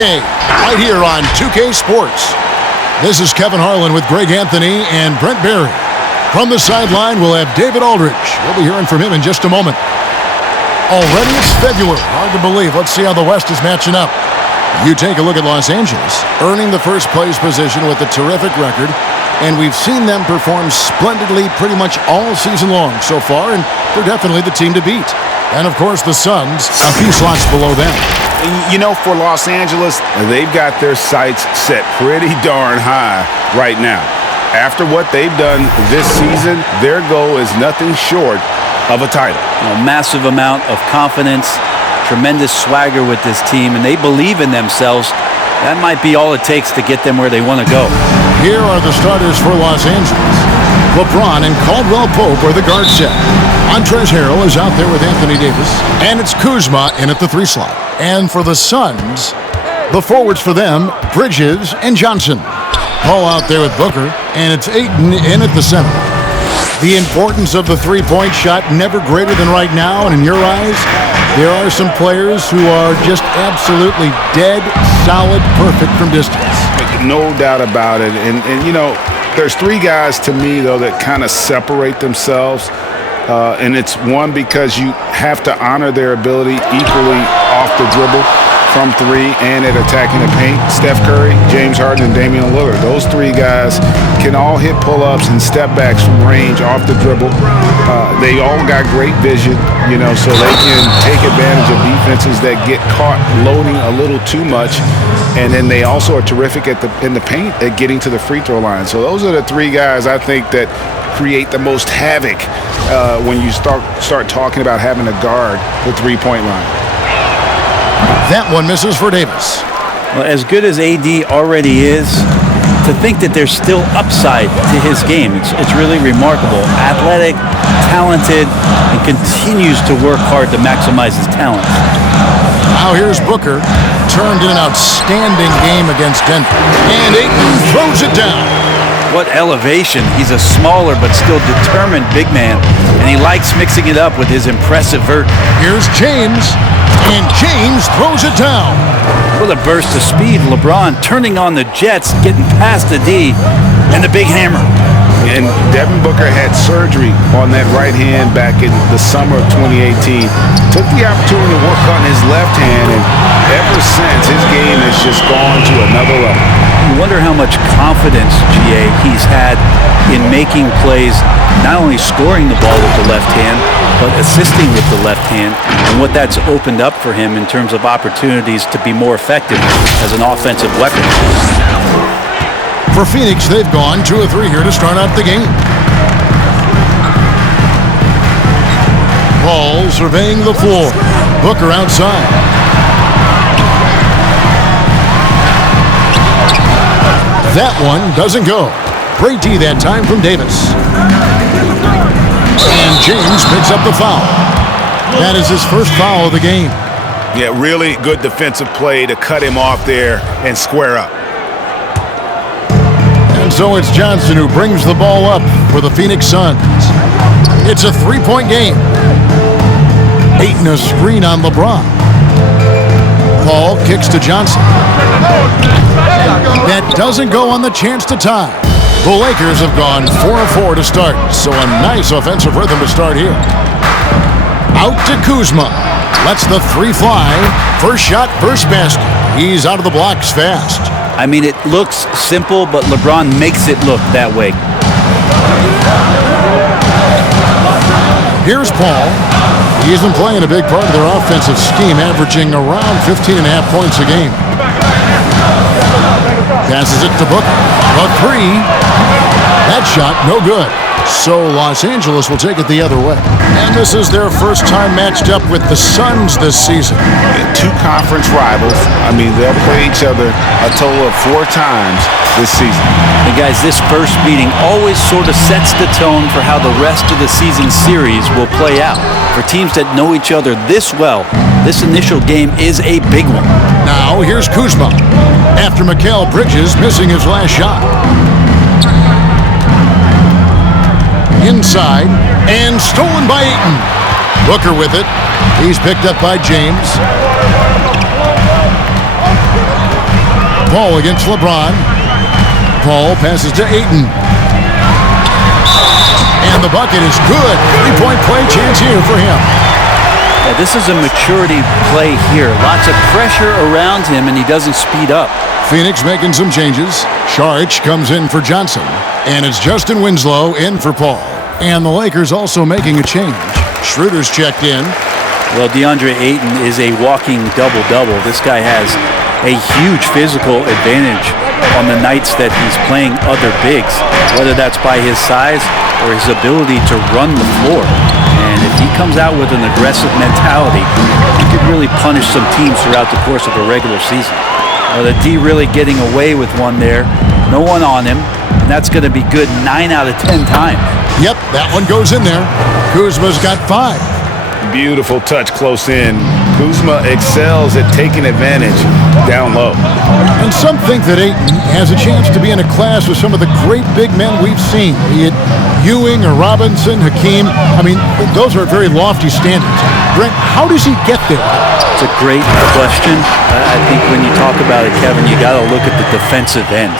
Right here on 2K Sports. This is Kevin Harlan with Greg Anthony and Brent Barry. From the sideline, we'll have David Aldridge. We'll be hearing from him in just a moment. Already it's February. Hard to believe. Let's see how the West is matching up. You take a look at Los Angeles, earning the first place position with a terrific record, and we've seen them perform splendidly pretty much all season long so far, and they're definitely the team to beat. And, of course, the Suns, a few slots below them. You know, for Los Angeles, they've got their sights set pretty darn high right now. After what they've done this season, their goal is nothing short of a title. A massive amount of confidence, tremendous swagger with this team, and they believe in themselves. That might be all it takes to get them where they want to go. Here are the starters for Los Angeles. LeBron and Caldwell Pope are the guard set. Montrezl Harrell is out there with Anthony Davis, and it's Kuzma in at the 3 slot. And for the Suns, the forwards for them, Bridges and Johnson. Paul out there with Booker, and it's Ayton in at the center. The importance of the three-point shot never greater than right now, and in your eyes, there are some players who are just absolutely dead, solid, perfect from distance. No doubt about it. And you know, there's 3 guys to me, though, that kind of separate themselves. And it's one, because you have to honor their ability equally off the dribble, from 3, and at attacking the paint. Steph Curry, James Harden, and Damian Lillard. Those 3 guys can all hit pull-ups and step backs from range off the dribble. They all got great vision, you know, so they can take advantage of defenses that get caught loading a little too much. And then they also are terrific in the paint at getting to the free throw line. So those are the 3 guys I think that create the most havoc when you start talking about having to guard the three-point line. That one misses for Davis. Well, as good as AD already is, to think that there's still upside to his game, it's really remarkable. Athletic, talented, and continues to work hard to maximize his talent. Now here's Booker. Turned in an outstanding game against Denver. And Ayton throws it down. What elevation. He's a smaller but still determined big man, and he likes mixing it up with his impressive vert. Here's James, and James throws it down. What a burst of speed. LeBron turning on the Jets, getting past the D, and the big hammer. And Devin Booker had surgery on that right hand back in the summer of 2018. Took the opportunity to work on his left hand, and ever since, his game has just gone to another level. You wonder how much confidence, GA, he's had in making plays, not only scoring the ball with the left hand, but assisting with the left hand, and what that's opened up for him in terms of opportunities to be more effective as an offensive weapon. For Phoenix, they've gone 2 of 3 here to start out the game. Paul surveying the floor. Booker outside. That one doesn't go. Great D that time from Davis. And James picks up the foul. That is his first foul of the game. Yeah, really good defensive play to cut him off there and square up. And so it's Johnson who brings the ball up for the Phoenix Suns. It's a 3-point game. Ayton a screen on LeBron. Paul kicks to Johnson. That doesn't go on the chance to tie. The Lakers have gone 4 of 4 to start, so a nice offensive rhythm to start here. Out to Kuzma. Lets the 3 fly. First shot, first basket. He's out of the blocks fast. I mean, it looks simple, but LeBron makes it look that way. Here's Paul. He's been playing a big part of their offensive scheme, averaging around 15.5 points a game. Passes it to Booker. A 3. That shot, no good. So Los Angeles will take it the other way. And this is their first time matched up with the Suns this season. 2 conference rivals. I mean, they'll play each other a total of 4 times this season. And guys, this first meeting always sort of sets the tone for how the rest of the season series will play out. For teams that know each other this well, this initial game is a big one. Now here's Kuzma. After Mikal Bridges missing his last shot. Inside, and stolen by Ayton. Booker with it. He's picked up by James. Paul against LeBron. Paul passes to Ayton. And the bucket is good. Three-point play chance here for him. Yeah, this is a maturity play here. Lots of pressure around him, and he doesn't speed up. Phoenix making some changes. Saric comes in for Johnson. And it's Justin Winslow in for Paul. And the Lakers also making a change. Schroeder's checked in. Well, DeAndre Ayton is a walking double-double. This guy has a huge physical advantage on the nights that he's playing other bigs, whether that's by his size or his ability to run the floor. And if he comes out with an aggressive mentality, he could really punish some teams throughout the course of a regular season. The D really getting away with one there. No one on him, and that's going to be good 9 out of 10 times. Yep, that one goes in there. Kuzma's got 5. Beautiful touch close in. Kuzma excels at taking advantage down low. And some think that Ayton has a chance to be in a class with some of the great big men we've seen, be it Ewing or Robinson, Hakeem. I mean, those are very lofty standards. Brent, how does he get there? It's a great question. I think when you talk about it, Kevin, you got to look at the defensive end.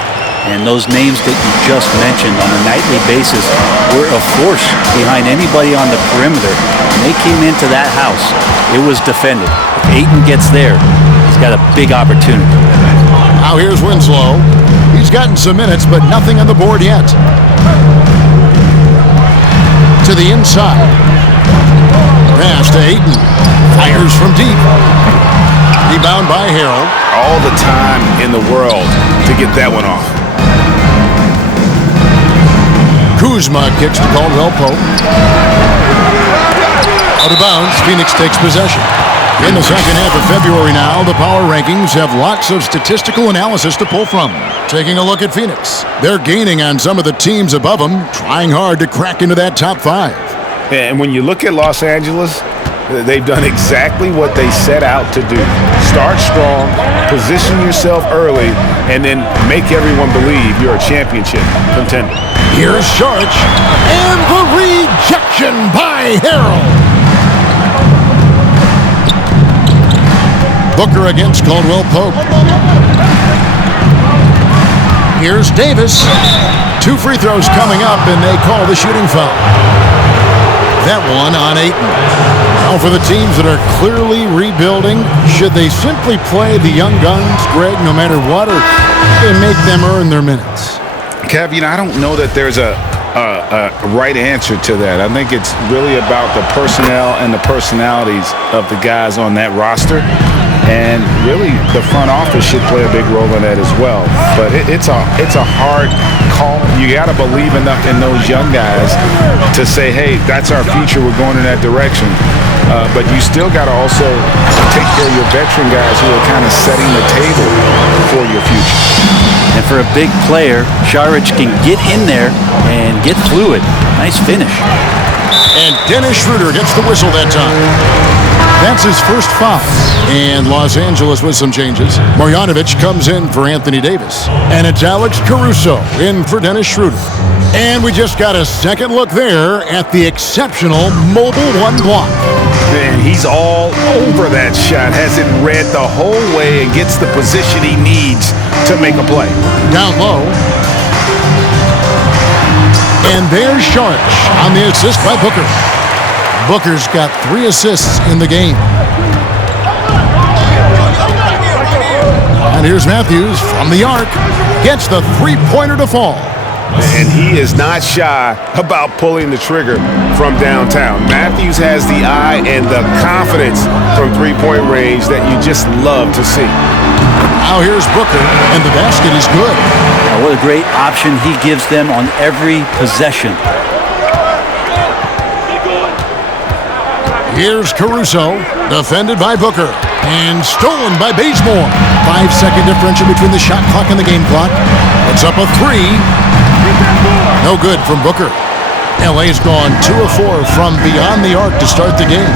And those names that you just mentioned on a nightly basis were a force behind anybody on the perimeter. When they came into that house, it was defended. If Ayton gets there, he's got a big opportunity. Now here's Winslow. He's gotten some minutes, but nothing on the board yet. To the inside. Pass to Ayton. Fires from deep. Rebound by Harrell. All the time in the world to get that one off. Kuzma kicks to Caldwell Pope. Out of bounds, Phoenix takes possession. In the second half of February now, the power rankings have lots of statistical analysis to pull from. Taking a look at Phoenix. They're gaining on some of the teams above them, trying hard to crack into that top 5. And when you look at Los Angeles, they've done exactly what they set out to do. Start strong, position yourself early, and then make everyone believe you're a championship contender. Here's Saric, and the rejection by Harrell. Booker against Caldwell Pope. Here's Davis. 2 free throws coming up, and they call the shooting foul. That one on Ayton. Now for the teams that are clearly rebuilding, should they simply play the young guns, Greg, no matter what, or they make them earn their minutes? Kev, I don't know that there's a right answer to that. I think it's really about the personnel and the personalities of the guys on that roster. And really, the front office should play a big role in that as well. But it's a hard call. You got to believe enough in those young guys to say, hey, that's our future. We're going in that direction. But you still got to also take care of your veteran guys who are kind of setting the table for your future. And for a big player, Saric can get in there and get fluid. Nice finish. And Dennis Schroeder gets the whistle that time. That's his first foul. And Los Angeles with some changes. Marjanovic comes in for Anthony Davis. And it's Alex Caruso in for Dennis Schroeder. And we just got a second look there at the exceptional mobile 1 block. And he's all over that shot. Has it read the whole way and gets the position he needs to make a play. Down low. And there's Saric on the assist by Booker. Booker's got 3 assists in the game. And here's Matthews from the arc. Gets the 3-pointer to fall. And he is not shy about pulling the trigger from downtown. Matthews has the eye and the confidence from 3-point range that you just love to see. Now here's Booker, and the basket is good. Now what a great option he gives them on every possession. Here's Caruso, defended by Booker, and stolen by Bazemore. 5-second differential between the shot clock and the game clock. Puts up a 3. No good from Booker. LA's gone 2 of 4 from beyond the arc to start the game.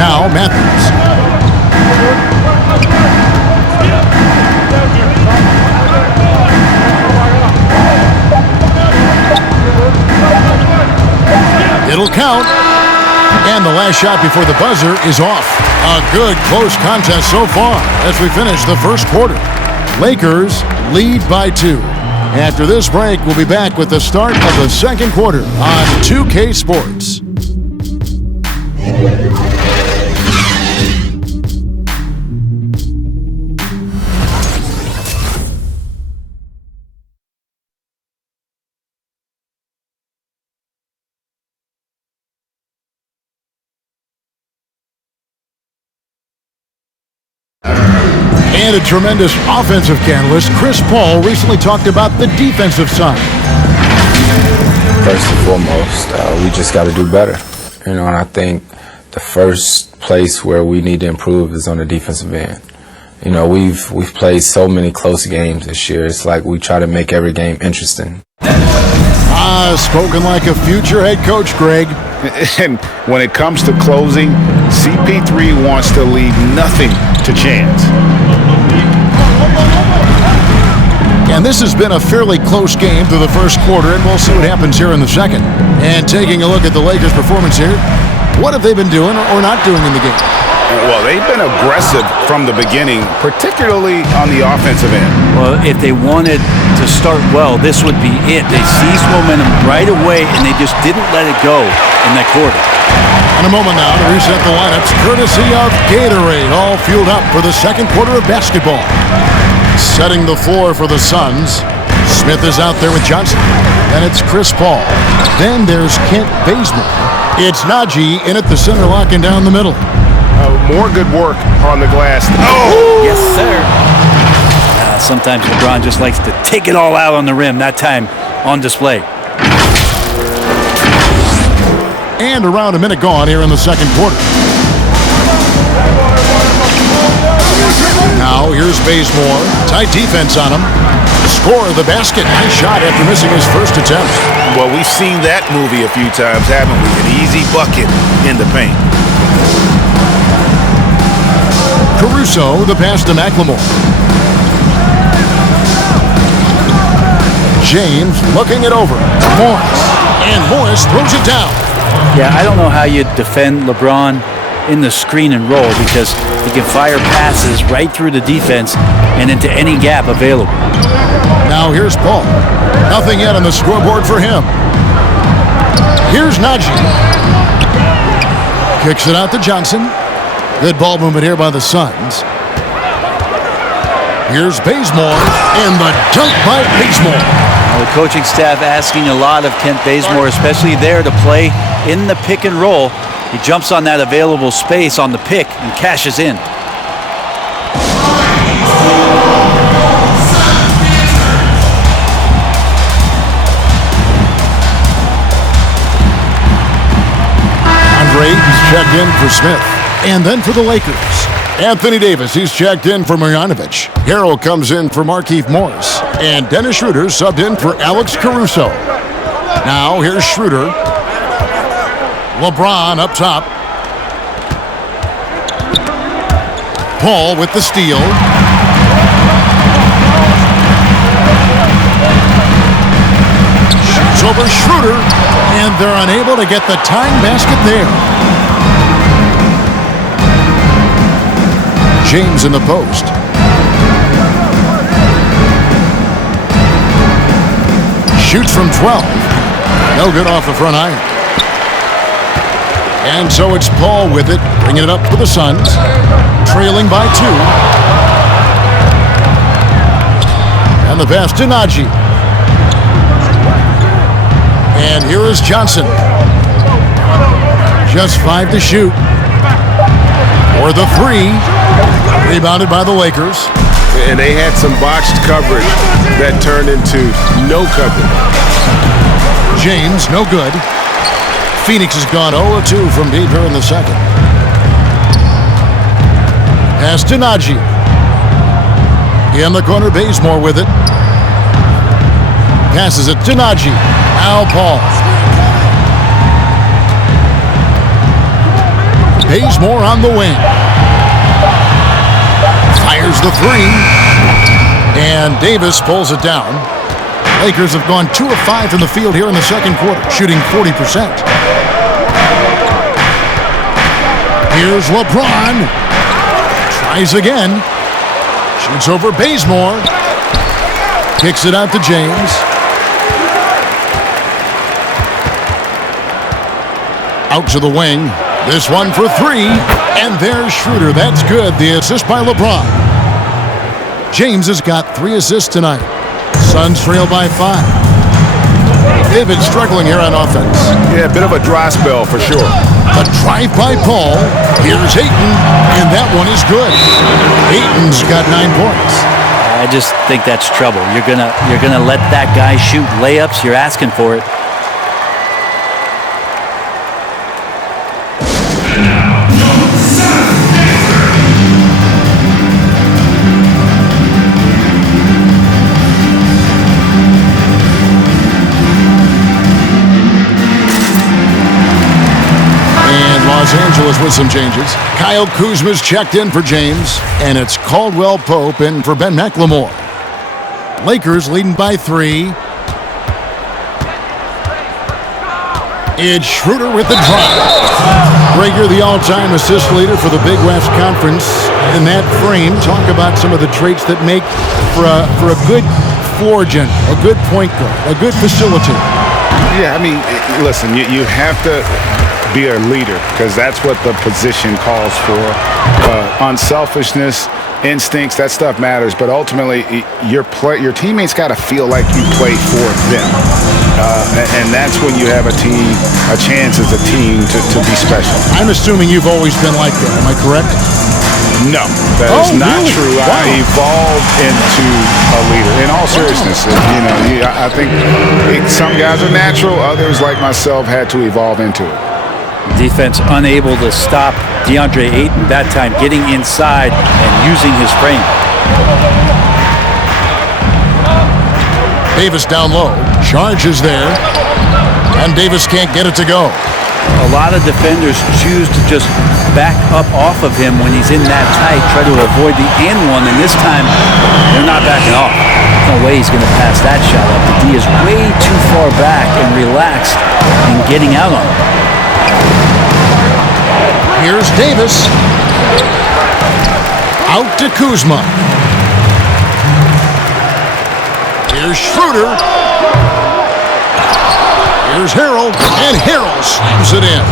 Now Matthews. It'll count. And And the last shot before the buzzer is off. A good close contest so far as we finish the first quarter. Lakers lead by 2. After this break, we'll be back with the start of the second quarter on 2K Sports. And a tremendous offensive catalyst, Chris Paul recently talked about the defensive side. First and foremost, we just got to do better. And I think the first place where we need to improve is on the defensive end. We've played so many close games this year. It's like we try to make every game interesting. Spoken like a future head coach, Greg. And when it comes to closing, CP3 wants to leave nothing to chance. And this has been a fairly close game through the first quarter, and we'll see what happens here in the second. And taking a look at the Lakers' performance here, what have they been doing or not doing in the game? Well, they've been aggressive from the beginning, particularly on the offensive end. Well, if they wanted to start well, this would be it. They seized momentum right away, and they just didn't let it go in that quarter. In a moment now to reset the lineups, courtesy of Gatorade, all fueled up for the second quarter of basketball. Setting the floor for the Suns, Smith is out there with Johnson. Then it's Chris Paul. Then there's Kent Bazemore. It's Najee in at the center, locking down the middle. More good work on the glass. Oh! Yes, sir. Sometimes LeBron just likes to take it all out on the rim, that time on display. And around a minute gone here in the second quarter. Now here's Bazemore. Tight defense on him. Score of the basket. Nice shot after missing his first attempt. Well, we've seen that movie a few times, haven't we? An easy bucket in the paint. Caruso, the pass to McLemore. James looking it over. Morris. And Morris throws it down. Yeah, I don't know how you defend LeBron in the screen and roll because he can fire passes right through the defense and into any gap available. Now here's Paul. Nothing yet on the scoreboard for him. Here's Najee. Kicks it out to Johnson. Good ball movement here by the Suns. Here's Bazemore, and the dunk by Bazemore. Now the coaching staff asking a lot of Kent Bazemore, especially there to play in the pick and roll. He jumps on that available space on the pick and cashes in. Andre is checked in for Smith. And then for the Lakers, Anthony Davis, he's checked in for Marjanovic. Harrell comes in for Markieff Morris. And Dennis Schroeder subbed in for Alex Caruso. Now here's Schroeder. LeBron up top. Paul with the steal. Shoots over Schroeder. And they're unable to get the tying basket there. James in the post. Shoots from 12. No good off the front iron. And so it's Paul with it, bringing it up for the Suns. Trailing by 2. And the pass to Najee. And here is Johnson. Just 5 to shoot. For the 3. Rebounded by the Lakers. And they had some botched coverage that turned into no coverage. James, no good. Phoenix has gone 0-2 from deep here in the second. Pass to Najee. In the corner, Bazemore with it. Passes it to Najee. Now Paul. Bazemore on the wing. Fires the 3. And Davis pulls it down. Lakers have gone 2 of 5 from the field here in the second quarter, shooting 40%. Here's LeBron. Tries again. Shoots over Bazemore. Kicks it out to James. Out to the wing. This one for three. And there's Schroeder. That's good. The assist by LeBron. James has got 3 assists tonight. Suns trail by 5. David struggling here on offense. Yeah, a bit of a dry spell for sure. A drive by Paul. Here's Ayton, and that one is good. Ayton's got 9 points. I just think that's trouble. You're gonna let that guy shoot layups. You're asking for it. Los Angeles with some changes. Kyle Kuzma's checked in for James, and it's Caldwell Pope in for Ben McLemore. Lakers leading by 3. It's Schroeder with the drive. Rager, the all-time assist leader for the Big West Conference. In that frame, talk about some of the traits that make for a good floor general, a good point guard, a good facilitator. Yeah, I mean, listen, you have to be a leader because that's what the position calls for. Unselfishness, instincts, that stuff matters, but ultimately your teammates got to feel like you play for them, and that's when you have a chance as a team to be special. I'm assuming you've always been like that. Am I correct? No, that is not really? true. Wow. I evolved into a leader. In all seriousness, I think some guys are natural. Others, like myself, had to evolve into it. Defense unable to stop DeAndre Ayton that time, getting inside and using his frame. Davis down low. Charge is there. And Davis can't get it to go. A lot of defenders choose to just back up off of him when he's in that tight, try to avoid the and one, and this time they're not backing off. No way he's going to pass that shot up. The D is way too far back and relaxed and getting out on him. Here's Davis. Out to Kuzma. Here's Schroeder. Here's Harrell, and Harrell slams it in.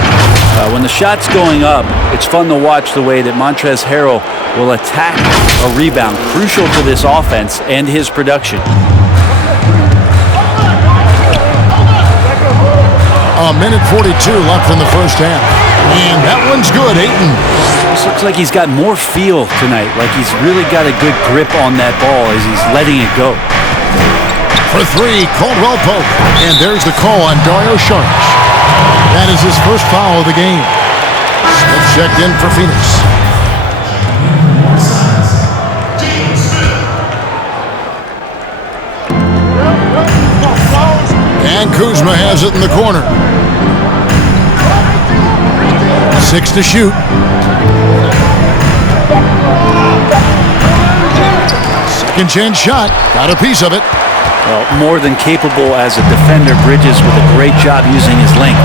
When the shot's going up, it's fun to watch the way that Montrezl Harrell will attack a rebound, crucial to this offense and his production. A minute 42 left in the first half. And that one's good, Ayton. This looks like he's got more feel tonight, like he's really got a good grip on that ball as he's letting it go. For 3, Caldwell Pope. And there's the call on Dario Saric. That is his first foul of the game. Smith checked in for Phoenix. And Kuzma has it in the corner. 6 to shoot. Second chance shot. Got a piece of it. Well, more than capable as a defender. Bridges with a great job using his length.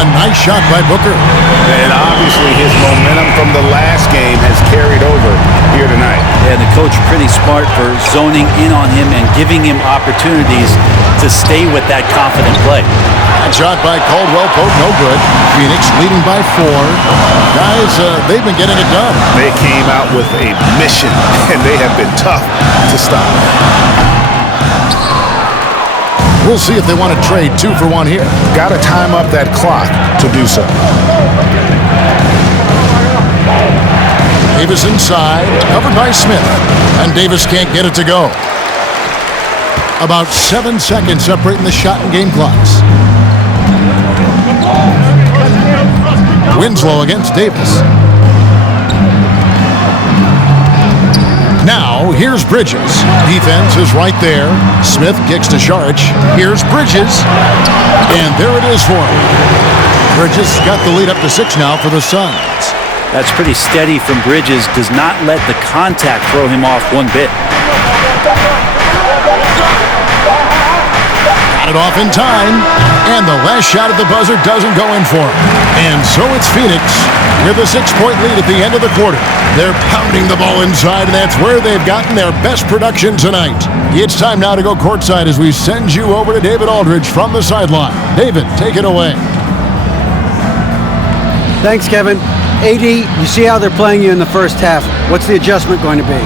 A nice shot by Booker. And obviously his momentum from the last game has carried over here tonight. Yeah, the coach pretty smart for zoning in on him and giving him opportunities to stay with that confident play. That shot by Caldwell Pope, no good. Phoenix leading by 4. Guys, they've been getting it done. They came out with a mission, and they have been tough to stop. We'll see if they want to trade 2 for 1 here. Got to time up that clock to do so. Davis inside, covered by Smith. And Davis can't get it to go. About 7 seconds separating the shot and game clocks. Winslow against Davis. Now, here's Bridges. Defense is right there. Smith kicks to Saric. Here's Bridges. And there it is for him. Bridges got the lead up to 6 now for the Suns. That's pretty steady from Bridges. Does not let the contact throw him off one bit. Got it off in time. And the last shot at the buzzer doesn't go in for him. And so it's Phoenix with a 6-point lead at the end of the quarter. They're pounding the ball inside, and that's where they've gotten their best production tonight. It's time now to go courtside as we send you over to David Aldridge from the sideline. David, take it away. Thanks, Kevin. AD, you see how they're playing you in the first half. What's the adjustment going to be?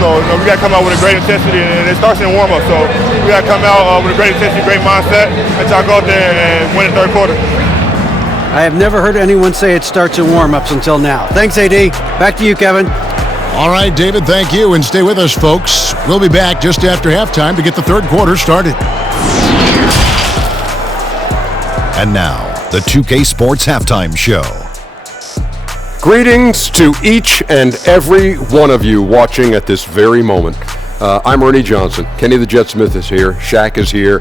So we got to come out with a great intensity, and it starts in warm-up. So we got to come out with a great intensity, great mindset, and try to go out there and win the third quarter. I have never heard anyone say it starts in warm-ups until now. Thanks, AD. Back to you, Kevin. All right, David, thank you, and stay with us, folks. We'll be back just after halftime to get the third quarter started. And now, the 2K Sports Halftime Show. Greetings to each and every one of you watching at this very moment. I'm Ernie Johnson. Kenny the Jet Smith is here. Shaq is here.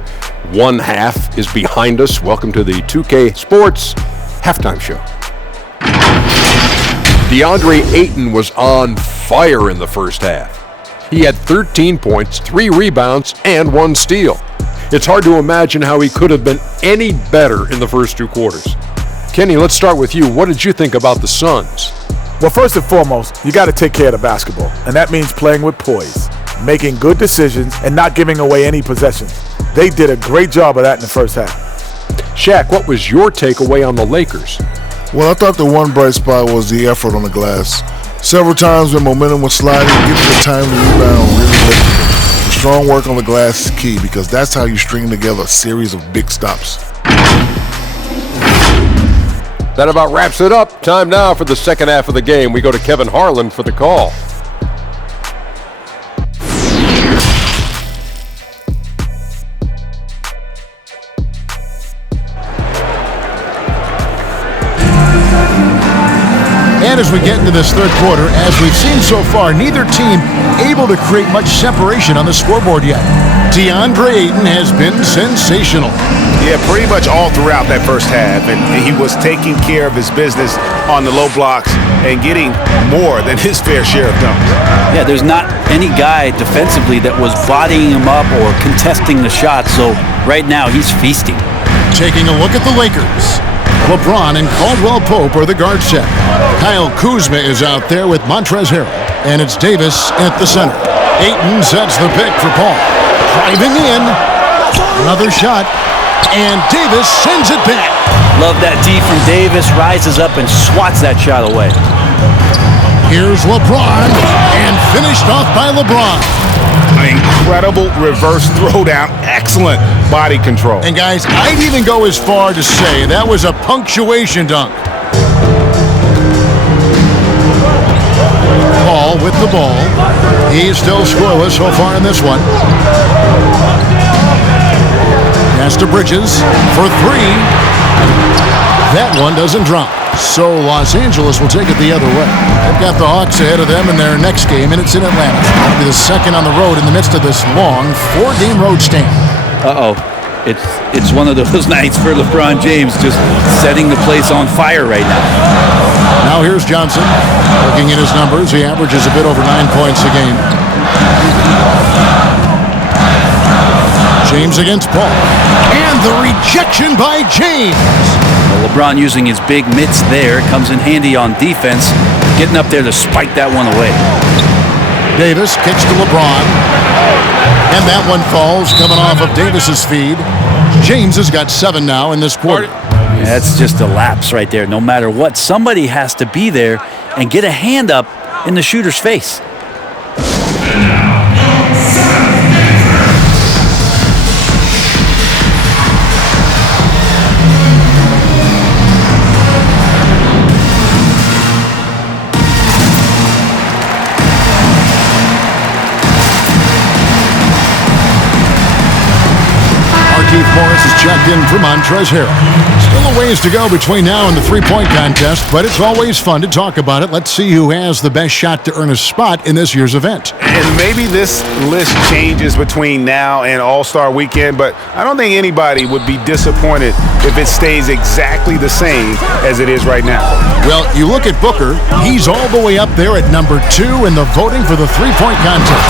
One half is behind us. Welcome to the 2K Sports Halftime Show. DeAndre Ayton was on fire in the first half. He had 13 points, 3 rebounds, and 1 steal. It's hard to imagine how he could have been any better in the first 2 quarters. Kenny, let's start with you. What did you think about the Suns? Well, first and foremost, you got to take care of the basketball, and that means playing with poise, making good decisions, and not giving away any possessions. They did a great job of that in the first half. Shaq, what was your takeaway on the Lakers? Well, I thought the one bright spot was the effort on the glass. Several times when momentum was sliding, getting the time to rebound really difficult. The strong work on the glass is key because that's how you string together a series of big stops. That about wraps it up. Time now for the second half of the game. We go to Kevin Harlan for the call. And as we get into this third quarter, as we've seen so far, neither team able to create much separation on the scoreboard yet. DeAndre Ayton has been sensational. Yeah, pretty much all throughout that first half, and he was taking care of his business on the low blocks and getting more than his fair share of dunks. Yeah, there's not any guy defensively that was bodying him up or contesting the shot, so right now he's feasting. Taking a look at the Lakers. LeBron and Caldwell Pope are the guard set. Kyle Kuzma is out there with Montrezl Harrell, and it's Davis at the center. Ayton sets the pick for Paul. Driving in. Another shot. And Davis sends it back. Love that D from Davis, rises up and swats that shot away. Here's LeBron, and finished off by LeBron. An incredible reverse throwdown, excellent body control. And guys, I'd even go as far to say that was a punctuation dunk. Paul with the ball. He's still scoreless so far in this one. Pass to Bridges for 3. That one doesn't drop. So Los Angeles will take it the other way. They've got the Hawks ahead of them in their next game, and it's in Atlanta. That'll be the second on the road in the midst of this long 4-game road stand. Uh-oh. It's one of those nights for LeBron James, just setting the place on fire right now. Now here's Johnson. Looking at his numbers, he averages a bit over 9 points a game. James against Paul. And the rejection by James. Well, LeBron using his big mitts there comes in handy on defense, getting up there to spike that one away. Davis kicks to LeBron. And that one falls, coming off of Davis's feed. James has got 7 now in this quarter. That's just a lapse right there. No matter what, somebody has to be there and get a hand up in the shooter's face. Keith Morris is checked in for Montrezl Harrell. Still a ways to go between now and the three-point contest, but it's always fun to talk about it. Let's see who has the best shot to earn a spot in this year's event. And maybe this list changes between now and All-Star Weekend, but I don't think anybody would be disappointed if it stays exactly the same as it is right now. Well, you look at Booker, he's all the way up there at number 2 in the voting for the three-point contest.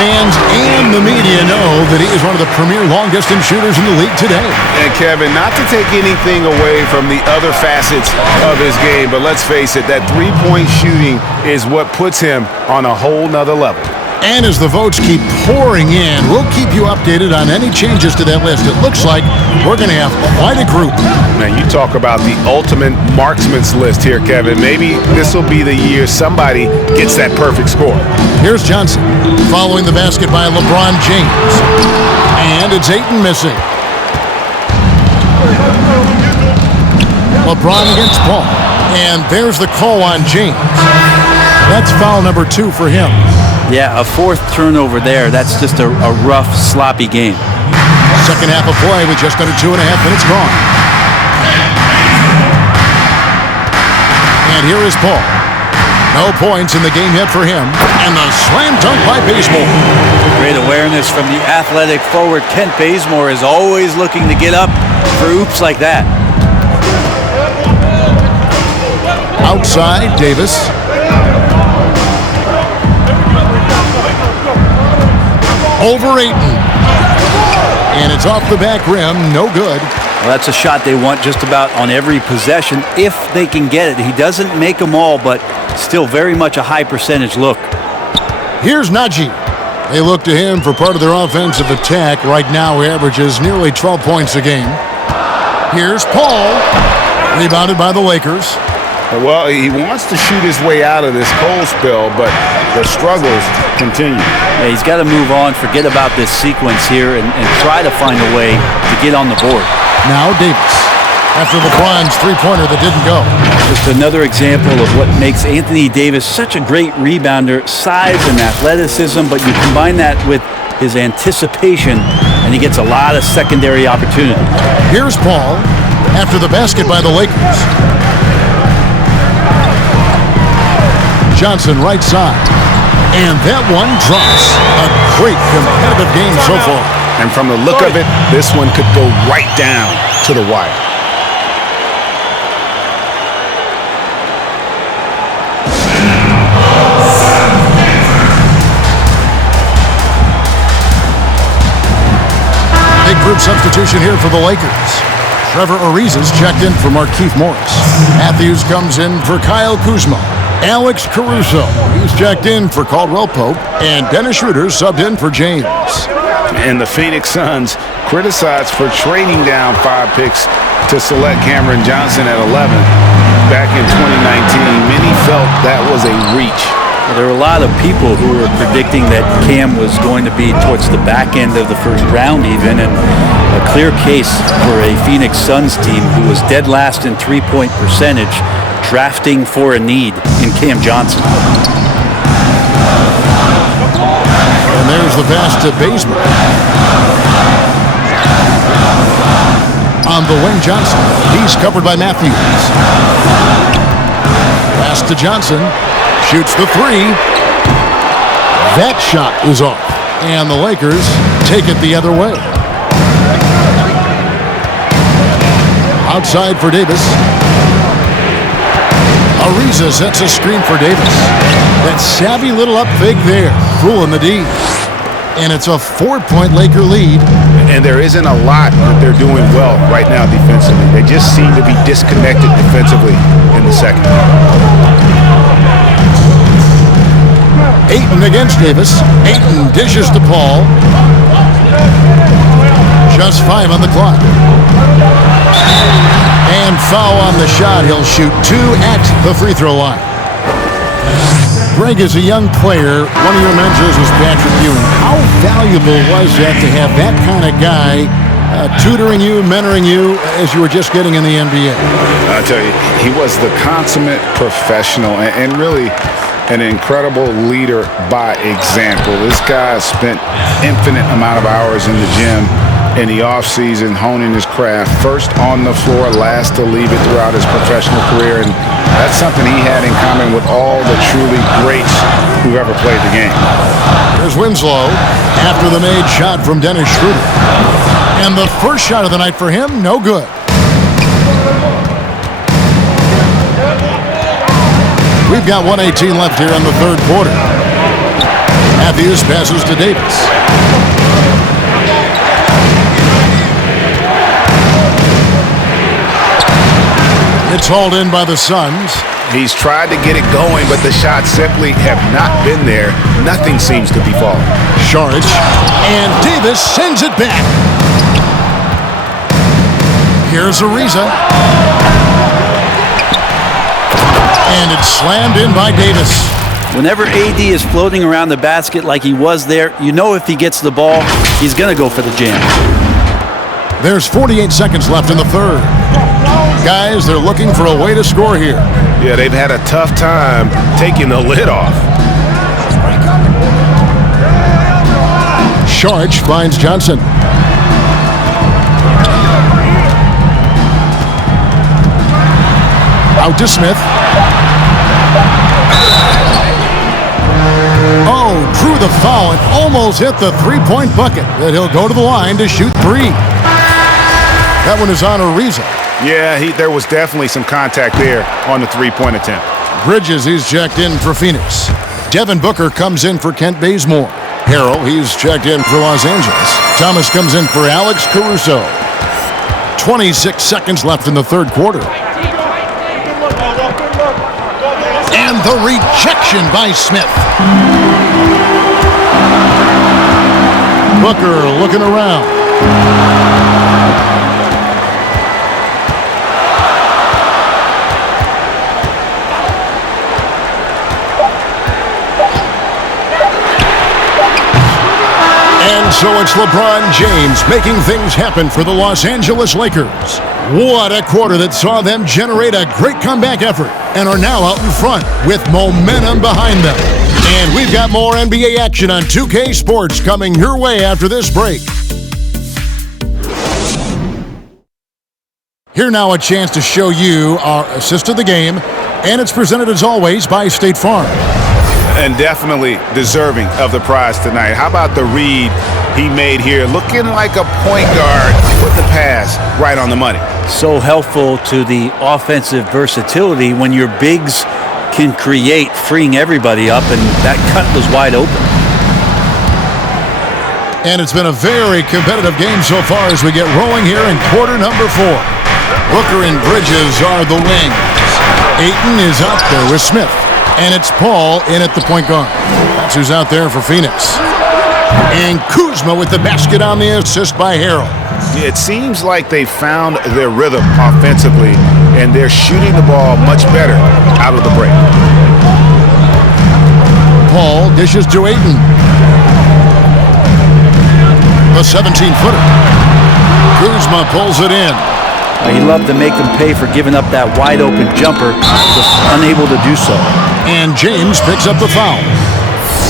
Fans and the media know that he is one of the premier long-distance shooters in the league today. And Kevin, not to take anything away from the other facets of his game, but let's face it, that three-point shooting is what puts him on a whole nother level. And as the votes keep pouring in, we'll keep you updated on any changes to that list. It looks like we're going to have quite a group. Man, you talk about the ultimate marksman's list here, Kevin. Maybe this will be the year somebody gets that perfect score. Here's Johnson following the basket by LeBron James. And it's Ayton missing. LeBron against Paul. And there's the call on James. That's foul number 2 for him. Yeah, a 4th turnover there. That's just a rough, sloppy game. Second half of play with just under 2.5 minutes gone. And here is Paul. No points in the game yet for him. And the slam dunk by Bazemore. Great awareness from the athletic forward. Kent Bazemore is always looking to get up for oops like that. Outside, Davis. Over Ayton. And it's off the back rim. No good. Well, that's a shot they want just about on every possession if they can get it. He doesn't make them all, but still very much a high percentage look. Here's Najee. They look to him for part of their offensive attack. Right now, he averages nearly 12 points a game. Here's Paul. Rebounded by the Lakers. Well, he wants to shoot his way out of this cold spell, but the struggles continue. Yeah, he's got to move on, forget about this sequence here, and try to find a way to get on the board. Now Davis, after LeBron's three-pointer that didn't go. Just another example of what makes Anthony Davis such a great rebounder, size and athleticism, but you combine that with his anticipation, and he gets a lot of secondary opportunity. Here's Paul, after the basket by the Lakers. Johnson right side. And that one drops. A great competitive game so far. And from the look of it, this one could go right down to the wire. Big group substitution here for the Lakers. Trevor Ariza's checked in for Markieff Morris. Matthews comes in for Kyle Kuzma. Alex Caruso, he's checked in for Caldwell Pope, and Dennis Schroeder subbed in for James. And the Phoenix Suns criticized for trading down 5 picks to select Cameron Johnson at 11 back in 2019. Many felt that was a reach. Well, there were a lot of people who were predicting that Cam was going to be towards the back end of the first round even, and a clear case for a Phoenix Suns team who was dead last in three-point percentage, drafting for a need in Cam Johnson. And there's the pass to Bazemore. On the wing, Johnson. He's covered by Matthews. Pass to Johnson. Shoots the three. That shot is off. And the Lakers take it the other way. Outside for Davis. Ariza sets a screen for Davis. That savvy little up fake there, fooling the D. And it's a 4-point Laker lead. And there isn't a lot that they're doing well right now defensively. They just seem to be disconnected defensively in the second. Ayton against Davis. Ayton dishes to Paul. Just 5 on the clock. And foul on the shot. He'll shoot 2 at the free throw line. Greg, as a young player, one of your mentors was Patrick Ewing. How valuable was that to have that kind of guy tutoring you, mentoring you as you were just getting in the NBA? I tell you, he was the consummate professional and really an incredible leader by example. This guy spent infinite amount of hours in the gym in the offseason honing his craft, first on the floor, last to leave it throughout his professional career, and that's something he had in common with all the truly greats who've ever played the game. Here's Winslow after the made shot from Dennis Schroeder. And the first shot of the night for him, no good. We've got 1:18 left here in the third quarter. Matthews passes to Davis. It's hauled in by the Suns. He's tried to get it going, but the shots simply have not been there. Nothing seems to be falling. Saric, and Davis sends it back. Here's Ariza. And it's slammed in by Davis. Whenever AD is floating around the basket like he was there, you know if he gets the ball, he's going to go for the jam. There's 48 seconds left in the third. Guys, they're looking for a way to score here. Yeah, they've had a tough time taking the lid off. Saric finds Johnson. Out to Smith. Oh, drew the foul and almost hit the three-point bucket. But he'll go to the line to shoot three. That one is on Ariza. Yeah, there was definitely some contact there on the three-point attempt. Bridges, he's checked in for Phoenix. Devin Booker comes in for Kent Bazemore. Harrell, he's checked in for Los Angeles. Thomas comes in for Alex Caruso. 26 seconds left in the third quarter. And the rejection by Smith. Booker looking around. And so it's LeBron James making things happen for the Los Angeles Lakers. What a quarter that saw them generate a great comeback effort and are now out in front with momentum behind them. And we've got more NBA action on 2K Sports coming your way after this break. Here now a chance to show you our assist of the game, and it's presented as always by State Farm. And definitely deserving of the prize tonight. How about the read he made here? Looking like a point guard with the pass right on the money. So helpful to the offensive versatility when your bigs can create, freeing everybody up, and that cut was wide open. And it's been a very competitive game so far as we get rolling here in quarter number 4. Booker and Bridges are the wings. Ayton is out there with Smith. And it's Paul in at the point guard. That's who's out there for Phoenix. And Kuzma with the basket on the assist by Harrell. It seems like they found their rhythm offensively, and they're shooting the ball much better out of the break. Paul dishes to Ayton. The 17-footer. Kuzma pulls it in. He loved to make them pay for giving up that wide-open jumper, just unable to do so. And James picks up the foul.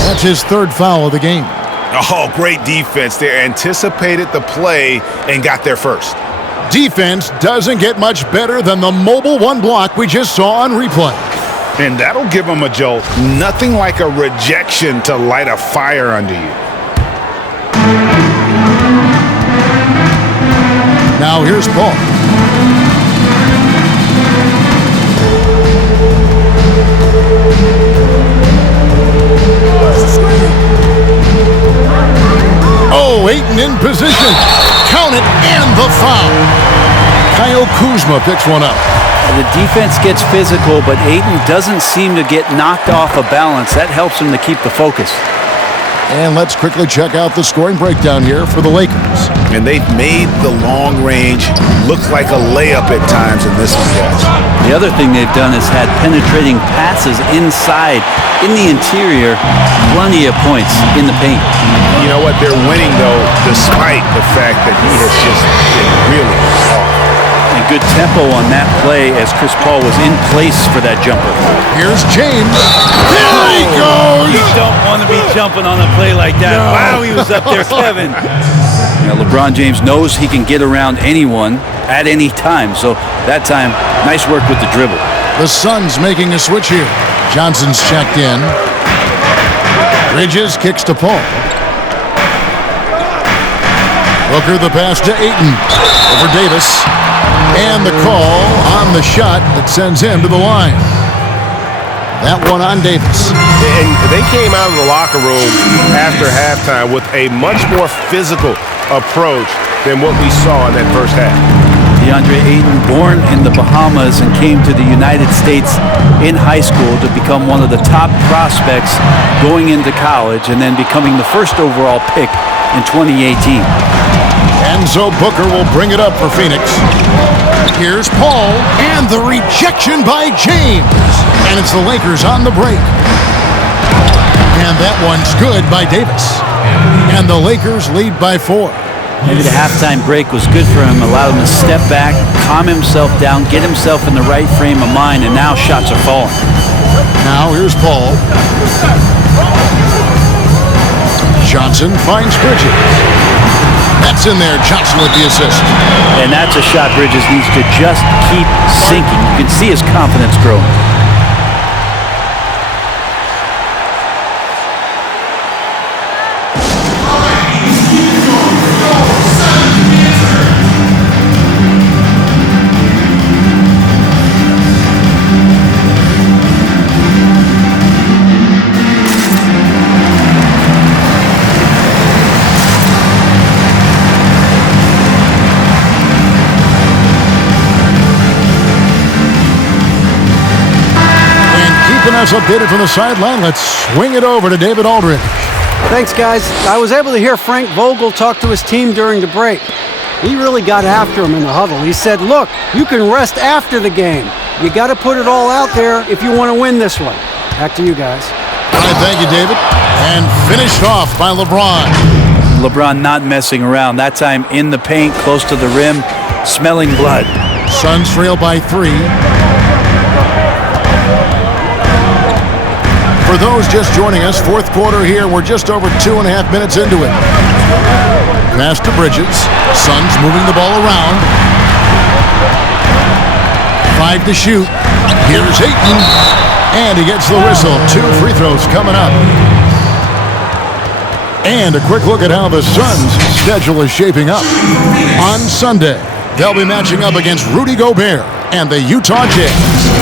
That's his third foul of the game. Oh, great defense there. Anticipated the play and got there first. Defense doesn't get much better than the mobile one block we just saw on replay. And that'll give them a jolt. Nothing like a rejection to light a fire under you. Now here's Paul. Oh, Ayton in position. Count it, and the foul. Kyle Kuzma picks one up. The defense gets physical, but Ayton doesn't seem to get knocked off of balance. That helps him to keep the focus. And let's quickly check out the scoring breakdown here for the Lakers. And they've made the long range look like a layup at times in this one, guys. The other thing they've done is had penetrating passes inside, in the interior, plenty of points in the paint. You know what? They're winning, though, despite the fact that he has just been really off. And good tempo on that play as Chris Paul was in place for that jumper. Here's James. There he goes! You don't want to be jumping on a play like that. No. Wow, he was up there, Kevin. Now, LeBron James knows he can get around anyone at any time. So that time, nice work with the dribble. The Suns making a switch here. Johnson's checked in. Bridges kicks to Paul. Booker the pass to Ayton. Over Davis. And the call on the shot that sends him to the line. That one on Davis. And they came out of the locker room after halftime with a much more physical approach than what we saw in that first half. DeAndre Ayton, born in the Bahamas and came to the United States in high school to become one of the top prospects going into college and then becoming the first overall pick in 2018. And so Booker will bring it up for Phoenix. Here's Paul, and the rejection by James. And it's the Lakers on the break. And that one's good by Davis. And the Lakers lead by 4. Maybe the halftime break was good for him, allowed him to step back, calm himself down, get himself in the right frame of mind, and now shots are falling. Now here's Paul. Johnson finds Bridges. That's in there. Johnson with the assist. And that's a shot Bridges needs to just keep sinking. You can see his confidence growing. Us updated from the sideline. Let's swing it over to David Aldridge. Thanks, guys. I was able to hear Frank Vogel talk to his team during the break. He really got after him in the huddle. He said, look, you can rest after the game. You got to put it all out there if you want to win this one. Back to you guys. All right, thank you, David. And finished off by LeBron. LeBron not messing around. That time in the paint, close to the rim, smelling blood. Suns trail by 3. For those just joining us, fourth quarter here. We're just over 2.5 minutes into it. Pass to Bridges. Suns moving the ball around. 5 to shoot. Here's Ayton. And he gets the whistle. 2 free throws coming up. And a quick look at how the Suns' schedule is shaping up. On Sunday, they'll be matching up against Rudy Gobert and the Utah Jazz.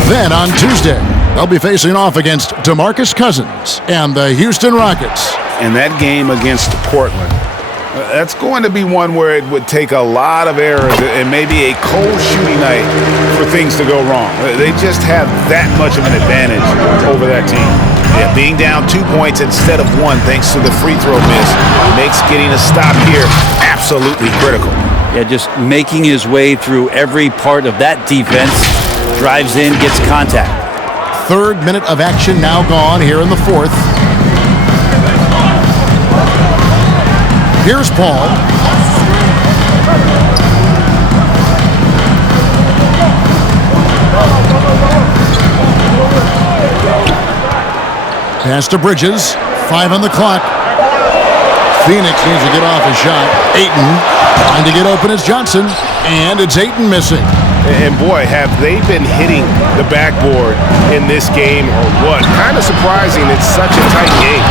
Then on Tuesday, they'll be facing off against DeMarcus Cousins and the Houston Rockets. And that game against Portland, that's going to be one where it would take a lot of errors and maybe a cold shooting night for things to go wrong. They just have that much of an advantage over that team. Yeah, being down 2 points instead of 1 thanks to the free throw miss makes getting a stop here absolutely critical. Yeah, just making his way through every part of that defense, drives in, gets contact. 3rd minute of action now gone here in the 4th. Here's Paul. Pass to Bridges. 5 on the clock. Phoenix needs to get off a shot. Ayton trying to get open as Johnson. And it's Ayton missing. And boy, have they been hitting the backboard in this game or what? Kind of surprising. It's such a tight game.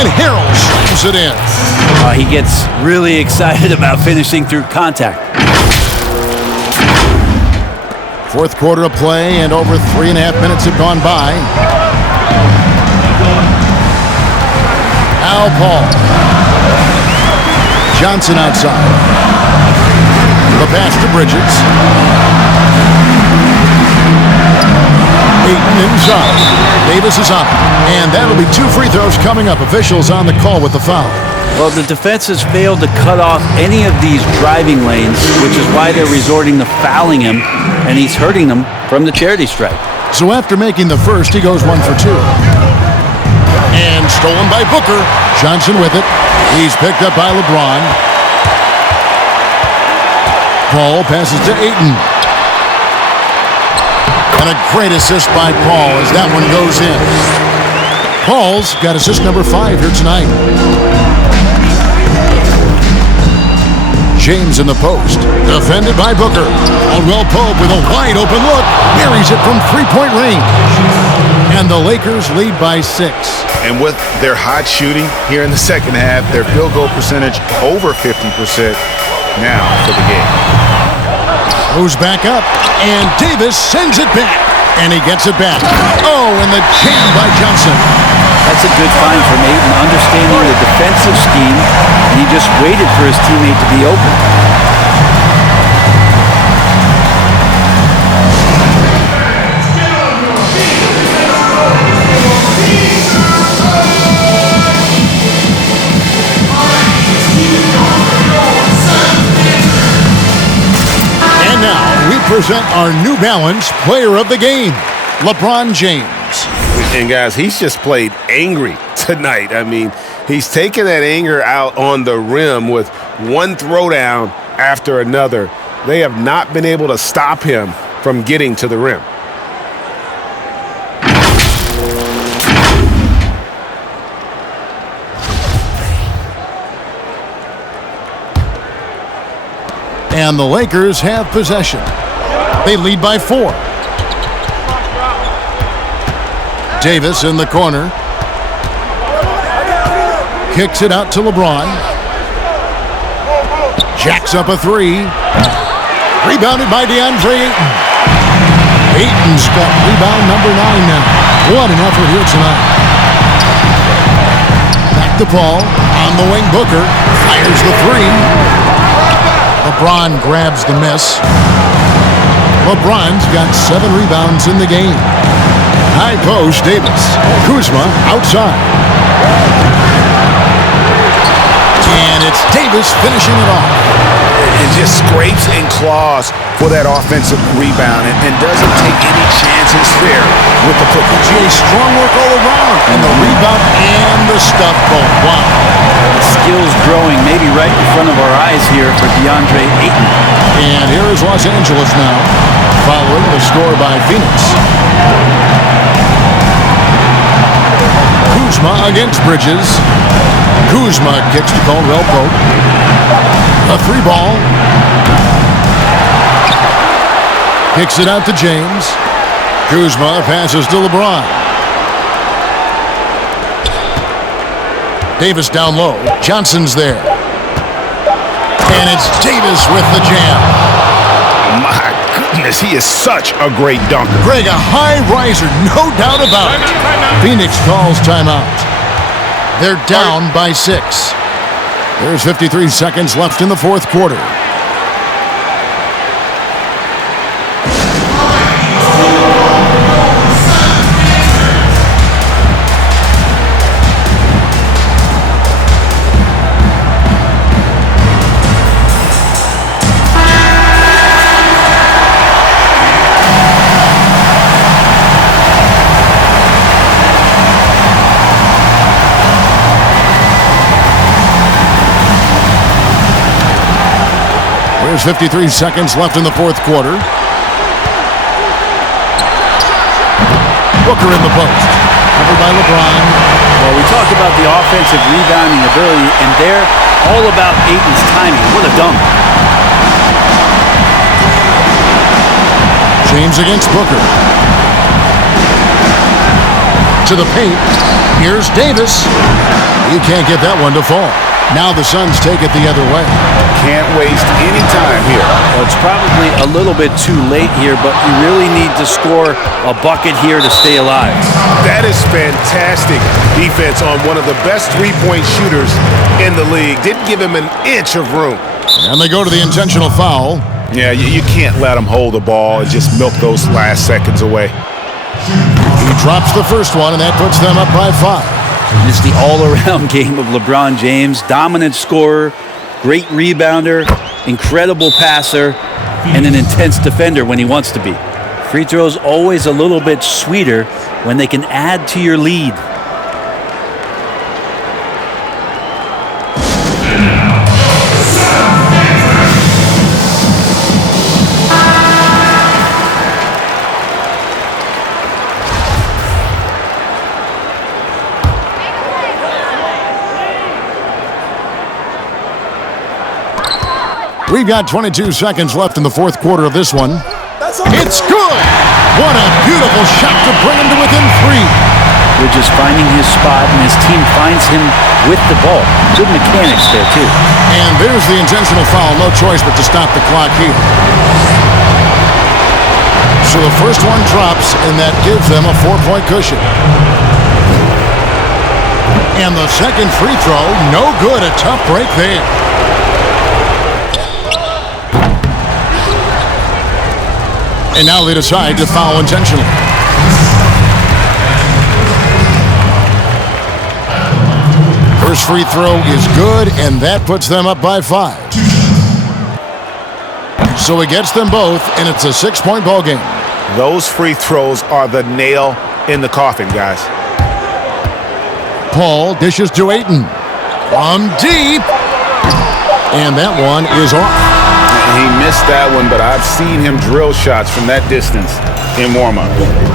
And Harrell slams it in. He gets really excited about finishing through contact. 4th quarter of play, and over 3.5 minutes have gone by. Al Paul. Johnson outside. The pass to Bridges. Ayton inside. Davis is up. And that'll be 2 free throws coming up. Officials on the call with the foul. Well, the defense has failed to cut off any of these driving lanes, which is why they're resorting to fouling him, and he's hurting them from the charity stripe. So after making the first, he goes 1 for 2. And stolen by Booker. Johnson with it. He's picked up by LeBron. Paul passes to Ayton. And a great assist by Paul as that one goes in. Paul's got assist number 5 here tonight. James in the post. Defended by Booker. Caldwell Pope with a wide open look. Buries it from 3-point range. And the Lakers lead by 6. And with their hot shooting here in the second half, their field goal percentage over 50% now for the game. Goes back up, and Davis sends it back. And he gets it back. Oh, and the jam by Johnson. That's a good find from Ayton, understanding the defensive scheme, and he just waited for his teammate to be open. And now we present our New Balance Player of the Game, LeBron James. And guys, he's just played angry tonight. I mean, he's taken that anger out on the rim with one throwdown after another. They have not been able to stop him from getting to the rim. And the Lakers have possession. They lead by 4. Davis in the corner. Kicks it out to LeBron. Jacks up a 3. Rebounded by DeAndre Ayton. Ayton's got rebound number 9 now. What an effort here tonight. Back to Paul. On the wing, Booker. Fires the 3. LeBron grabs the miss. LeBron's got 7 rebounds in the game. High post, Davis. Kuzma outside. And it's Davis finishing it off. It just scrapes and claws for that offensive rebound and doesn't take any chances there with the football. Strong work all around. And the rebound and the stuff both. Wow. Skills growing maybe right in front of our eyes here for DeAndre Ayton. And here is Los Angeles now, following the score by Phoenix. Kuzma against Bridges. Kuzma kicks to Caldwell Pope. A 3-ball. Kicks it out to James. Kuzma passes to LeBron. Davis down low. Johnson's there. And it's Davis with the jam. My goodness, he is such a great dunker. Greg, a high riser, no doubt about it. Phoenix calls timeout. They're down by 6. There's 53 seconds left in the fourth quarter. There's 53 seconds left in the fourth quarter. Booker in the post. Covered by LeBron. Well, we talked about the offensive rebounding ability, and they're all about Ayton's timing. What a dunk. James against Booker. To the paint. Here's Davis. You can't get that one to fall. Now the Suns take it the other way. Can't waste any time here. Well, it's probably a little bit too late here, but you really need to score a bucket here to stay alive. That is fantastic defense on one of the best three-point shooters in the league. Didn't give him an inch of room. And they go to the intentional foul. Yeah, you can't let him hold the ball and just milk those last seconds away. He drops the first one, and that puts them up by 5. It's the all-around game of LeBron James. Dominant scorer, great rebounder, incredible passer, and an intense defender when he wants to be. Free throws always a little bit sweeter when they can add to your lead. We've got 22 seconds left in the fourth quarter of this one. It's good! What a beautiful shot to bring him to within 3. Bridges finding his spot, and his team finds him with the ball. Good mechanics there, too. And there's the intentional foul. No choice but to stop the clock here. So the first one drops, and that gives them a 4-point cushion. And the second free throw, no good. A tough break there. And now they decide to foul intentionally. First free throw is good, and that puts them up by 5. So he gets them both, and it's a 6-point ball game. Those free throws are the nail in the coffin, guys. Paul dishes to Ayton. From deep. And that one is off. He missed that one, but I've seen him drill shots from that distance in warm-up.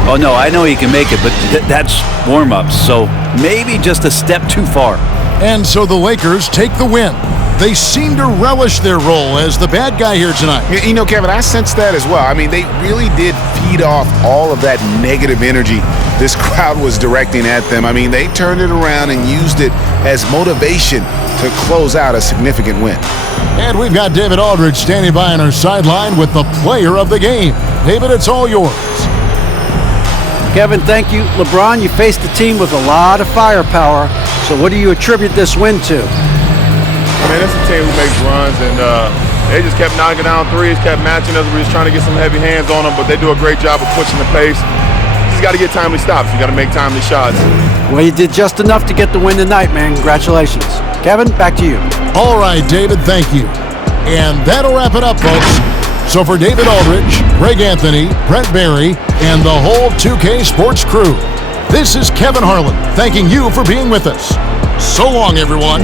Oh, no, I know he can make it, but that's warm-ups, so maybe just a step too far. And so the Lakers take the win. They seem to relish their role as the bad guy here tonight. You know, Kevin, I sense that as well. I mean, they really did feed off all of that negative energy this crowd was directing at them. I mean, they turned it around and used it as motivation to close out a significant win. And we've got David Aldridge standing by on our sideline with the player of the game. David, it's all yours. Kevin, thank you. LeBron, you faced a team with a lot of firepower. So what do you attribute this win to? I mean, it's a team who makes runs, and they just kept knocking down threes, kept matching us. We was trying to get some heavy hands on them, but they do a great job of pushing the pace. You just got to get timely stops. You got to make timely shots. Well, you did just enough to get the win tonight, man. Congratulations. Kevin, back to you. All right, David, thank you. And that'll wrap it up, folks. So for David Aldridge, Greg Anthony, Brent Barry, and the whole 2K Sports crew, this is Kevin Harlan thanking you for being with us. So long, everyone.